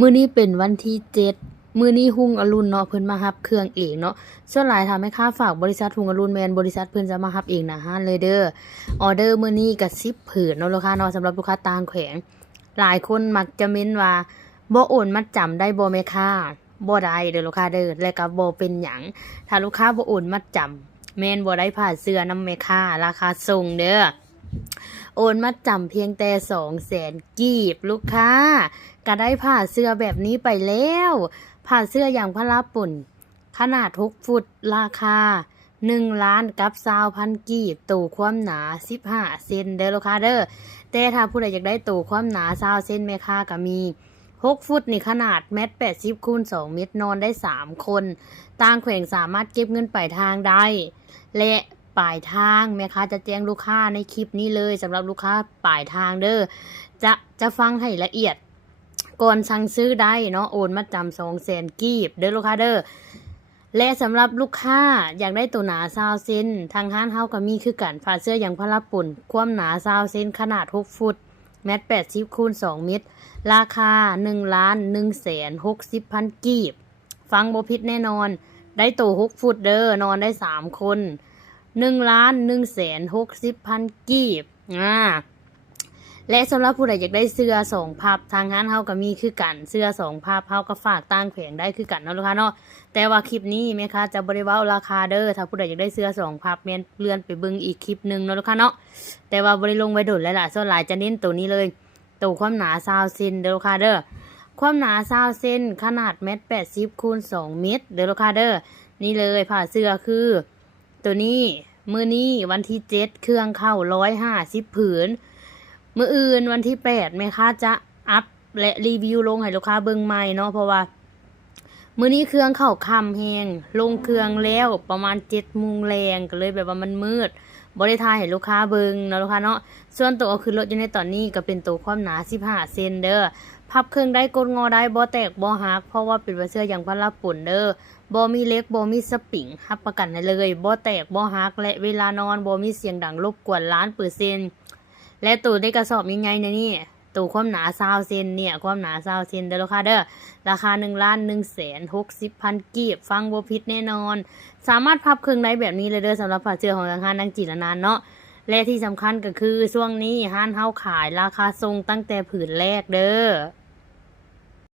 มื้อนี้เป็นวันที่7มื้อนี้รุ่งอรุณเนาะเพิ่นมารับเครื่องเองเนาะส่วนหลายถ้าแม่ค้าฝากบริษัทรุ่งอรุณแม่นบริษัทเพิ่นจะมารับเองหน้าร้านเลยเด้อออเดอร์มื้อนี้ก็10ผืนเนาะลูกค้าเนาะสำหรับลูกค้าต่างแขวงหลายคนมักจะเม้นว่าบ่โอนมัดจำได้บ่แม่ค้าบ่ได้เด้อลูกค้าเด้อและก็บ่เป็นหยังถ้าลูกค้าบ่โอนมัดจำแม่นบ่ได้ผ่าเสื้อนำแม่ค้าราคาส่งเด้อโอนมัดจำเพียงแต่200,000กีบลูกค้าก็ได้ผ้าเสื้อแบบนี้ไปแล้วผ้าเสื้ออย่างพลาปุ่นขนาด6ฟุตราคา1ล้านกับ20,000กีบตู่ความหนา15เซนเด้อลูกค้าเด้อแต่ถ้าผู้ใดอยากได้ตู่ความหนา20เซนแม่ค้าก็มี6ฟุตนี่ขนาด1.80 คูณ 2 เมตรนอนได้3คนต่างแขวงสามารถเก็บเงินปลายทางได้และปลายทางแม่ค้าจะแจ้งลูกค้าในคลิปนี้เลยสำหรับลูกค้าปลายทางเด้อจะฟังให้ละเอียดก่อนสั่งซื้อได้เนาะโอนมาจำ200,000กีบเด้อลูกค้าเด้อและสำหรับลูกค้าอยากได้ตัวหนา20เซนทางห้านเฮาก็มีคือกันผ้าเสื้ออย่างพลาปุ่นความหนา20เซนขนาด6ฟุต1.80 คูณ 2 เมตรราคา1,160,000กีบฟังบ่ผิดแน่นอนได้ตัว6ฟุตเด้อนอนได้3คน1,160,000กีบและสำหรับผู้ใดอยากได้เสื้อ2พับทางร้านเฮาก็มีคือกันเสื้อ2พับเฮาก็ฝากต่างแขวงได้คือกันเนาะลูกค้าเนาะแต่ว่าคลิปนี้แม่ค้าจะบ่ได้เว้าราคาเด้อถ้าผู้ใดอยากได้เสื้อ2พับแม่นเลื่อนไปเบิ่งอีกคลิปนึงเนาะลูกค้าเนาะแต่ว่าบ่ได้ลงไว้โดนแล้วล่ะส่วนหลายจะเน้นตัวนี้เลยตัวความหนา20เซนเด้อลูกค้าเด้อความหนา20เซนขนาด1.80 คูณ 2 เมตรเด้อลูกค้าเด้อนี่เลยผ้าเสื้อคือตัวนี้มื้อนี้วันที่7เครื่องเข้า150ผืนมื้ออื่นวันที่8แม่ค้าจะอัพและรีวิวลงให้ลูกค้าเบิ่งใหม่เนาะเพราะว่ามื้อนี้เครื่องเข้าค่ำแฮงลงเครื่องแล้วประมาณ 7:00 นแลงก็เลยแบบว่ามันมืดบ่ได้ถ่ายให้ลูกค้าเบิ่งเนาะลูกค้าเนาะส่วนตัวเอาขึ้นรถอยู่ในตอนนี้ก็เป็นตัวความหนา15เซนเด้อพับเครื่องได้กดงอได้บ่แตกบ่หักเพราะว่าเป็นเสื้ออย่างพลาปุ่นเด้อบ่มีเล็กบ่มีสปริงรับประกันได้เลยบ่แตกบ่หักและเวลานอนบ่มีเสียงดังรบกวน1,000,000%และตูได้กระสอบยังไงนะนี่ตูความหนา20เซนเนี่ยความหนา20เซนเด้อลูกค้าเด้อราคา1,160,000กีบฟังบ่ผิดแน่นอนสามารถพับเครื่องได้แบบนี้เลยเด้อสำหรับผ้าเสื้อของทางห้างนางจิรนานเนาะและที่สำคัญก็คือช่วงนี้ห้านเฮาขายราคาทรงตั้งแต่ผืนแรกเด้อ